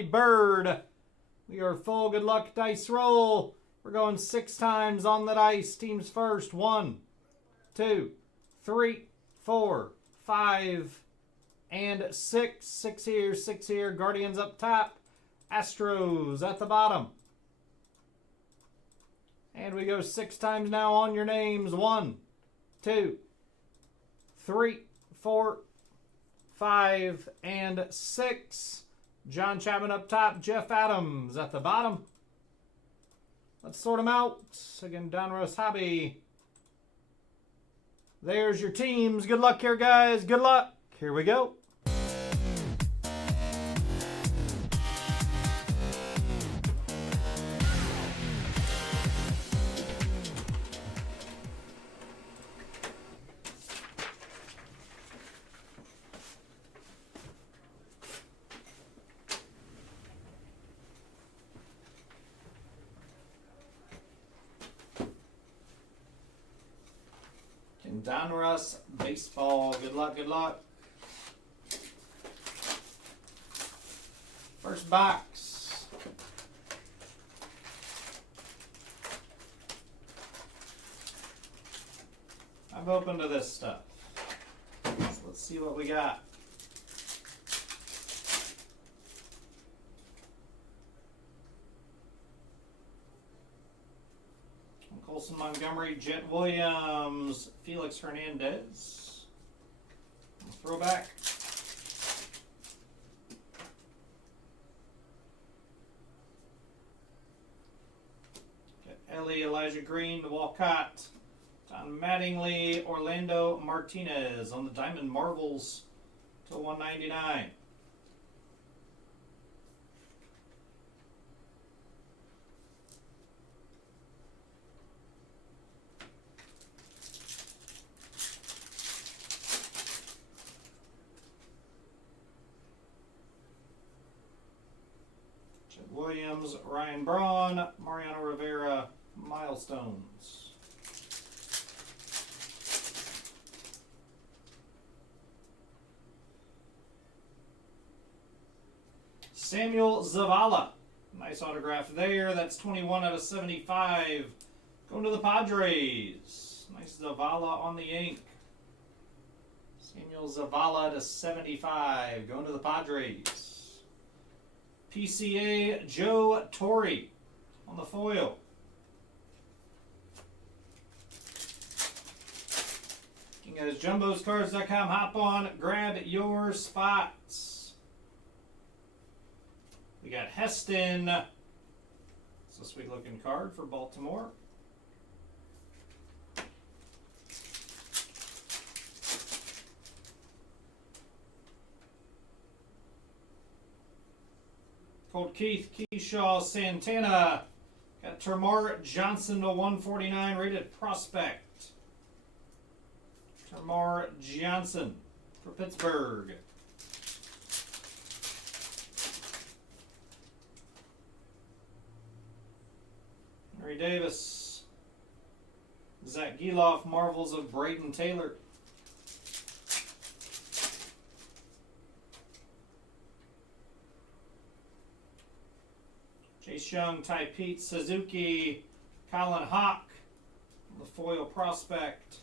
Bird. We are full. Good luck dice roll. We're going 6 times on the dice. Teams first. 1, 2, 3, 4, 5, and 6. 6 here, 6 here. Guardians up top. Astros at the bottom. And we go 6 times now on your names. 1, 2, 3, 4, 5, and 6. John Chapman up top. Jeff Adams at the bottom. Let's sort them out. Again, Donruss Hobby. There's your teams. Good luck here, guys. Good luck. Here we go. Donruss Baseball. Good luck, good luck. First box. I'm open to this stuff. So let's see what we got. Colson Montgomery, Jet Williams, Felix Hernandez. Throwback. Got Ellie, Elijah Green, Walcott, Don Mattingly, Orlando Martinez on the Diamond Marvels to 199. Williams, Ryan Braun, Mariano Rivera, Milestones. Samuel Zavala. Nice autograph there. That's 21 out of 75. Going to the Padres. Nice Zavala on the ink. Samuel Zavala to 75. Going to the Padres. PCA Joe Torre on the foil. You guys, jumboscards.com. Hop on, grab your spots. We got Heston. It's a sweet looking card for Baltimore. Colt Keith, Keyshaw, Santana. Got Termarr Johnson to 149, rated prospect. Termarr Johnson for Pittsburgh. Henry Davis. Zach Geloff, Marvels of Braden Taylor. Chase Young, Ty Pete, Suzuki, Colin Hawk, the foil prospect.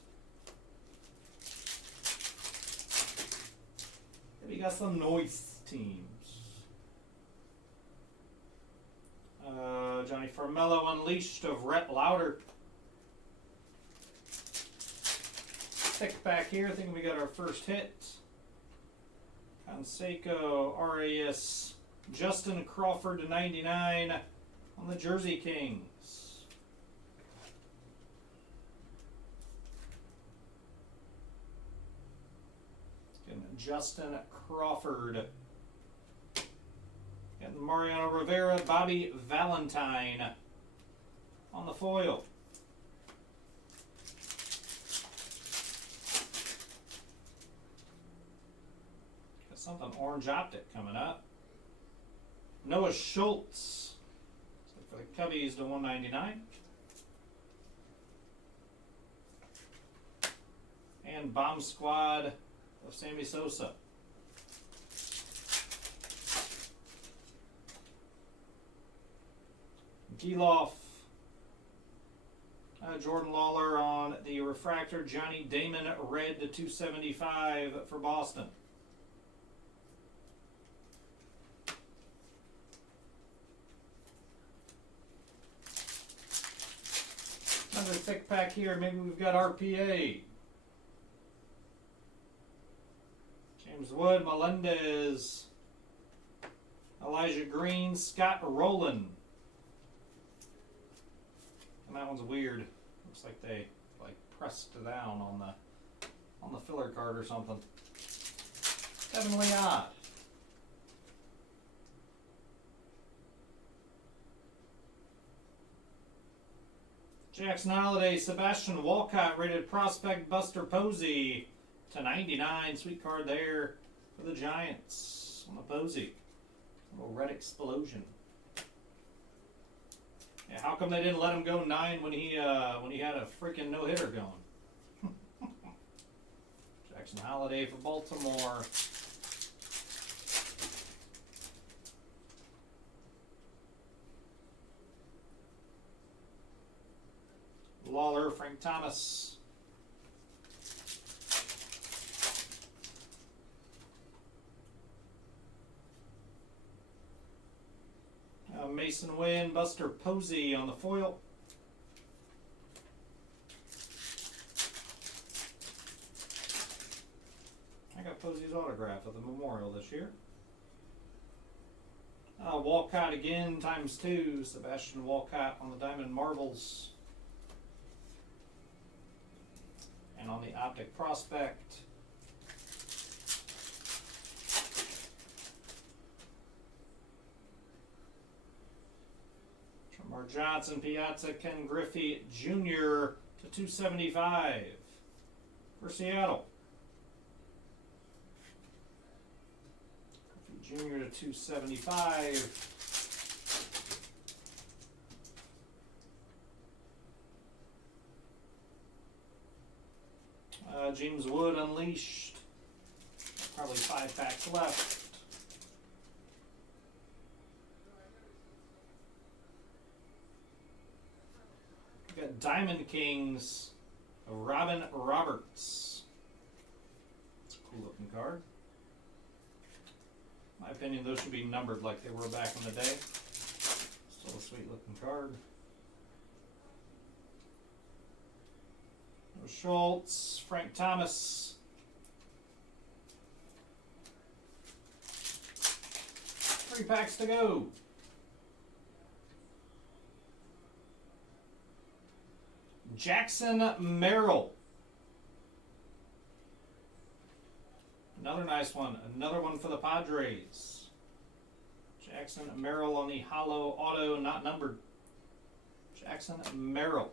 We got some noise teams. Johnny Farmello Unleashed of Rhett Lauder. Pick back here, I think we got our first hit. Canseco, RAS. Justin Crawford to 99 on the Jersey Kings. Justin Crawford. And Mariano Rivera, Bobby Valentine on the foil. Got something orange optic coming up. Noah Schultz for the Cubbies to 199. And Bomb Squad of Sammy Sosa. Geloff. Jordan Lawler on the refractor. Johnny Damon, red to 275 for Boston. Another thick pack here. Maybe we've got RPA. James Wood, Melendez, Elijah Green, Scott Rowland. And that one's weird. Looks like they pressed down on the filler card or something. Definitely odd. Jackson Holiday, Sebastian Walcott, rated prospect, Buster Posey to 99. Sweet card there for the Giants on the Posey. A little red explosion. Yeah, how come they didn't let him go 9 when he had a freaking no-hitter going? Jackson Holiday for Baltimore. Lawler, Frank Thomas. Mason Wynn, Buster Posey on the foil. I got Posey's autograph at the Memorial this year. Walcott again, ×2. Sebastian Walcott on the Diamond Marbles. And on the Optic Prospect, Tremar Johnson, Piazza, Ken Griffey Jr. to 275 for Seattle. Griffey Jr. to 275. James Wood, Unleashed. Probably 5 packs left. We've got Diamond Kings, Robin Roberts. It's a cool looking card. In my opinion, those should be numbered like they were back in the day. Still a sweet looking card. Schultz, Frank Thomas. Three packs to go. Jackson Merrill. Another nice one. Another one for the Padres. Jackson Merrill on the hollow auto, not numbered. Jackson Merrill.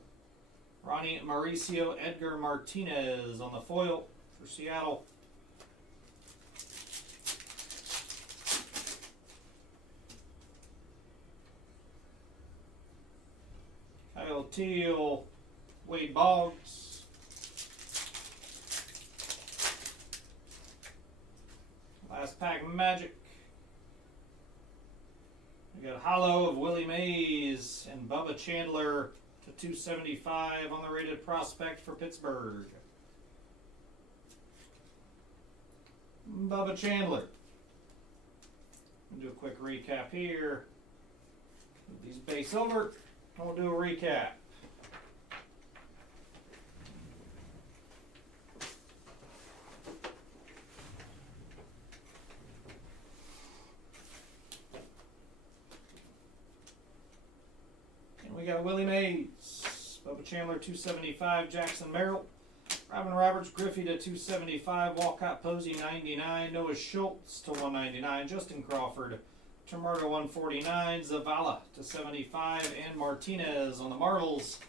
Ronnie Mauricio Edgar Martinez on the foil for Seattle. Kyle Teal, Wade Boggs. Last pack Magic. We got hollow of Willie Mays and Bubba Chandler to 275 on the rated prospect for Pittsburgh. Bubba Chandler. We'll do a quick recap here. Move these base over, and we'll do a recap. We got Willie Mays, Bubba Chandler 275, Jackson Merrill, Robin Roberts, Griffey to 275, Walcott Posey 99, Noah Schultz to 199, Justin Crawford, Tremar to 149, Zavala to 75, and Martinez on the Marvels.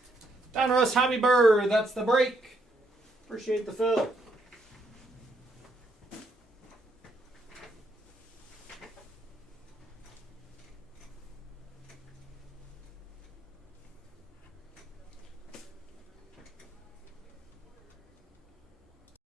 Donruss Hobby Bird, that's the break. Appreciate the fill.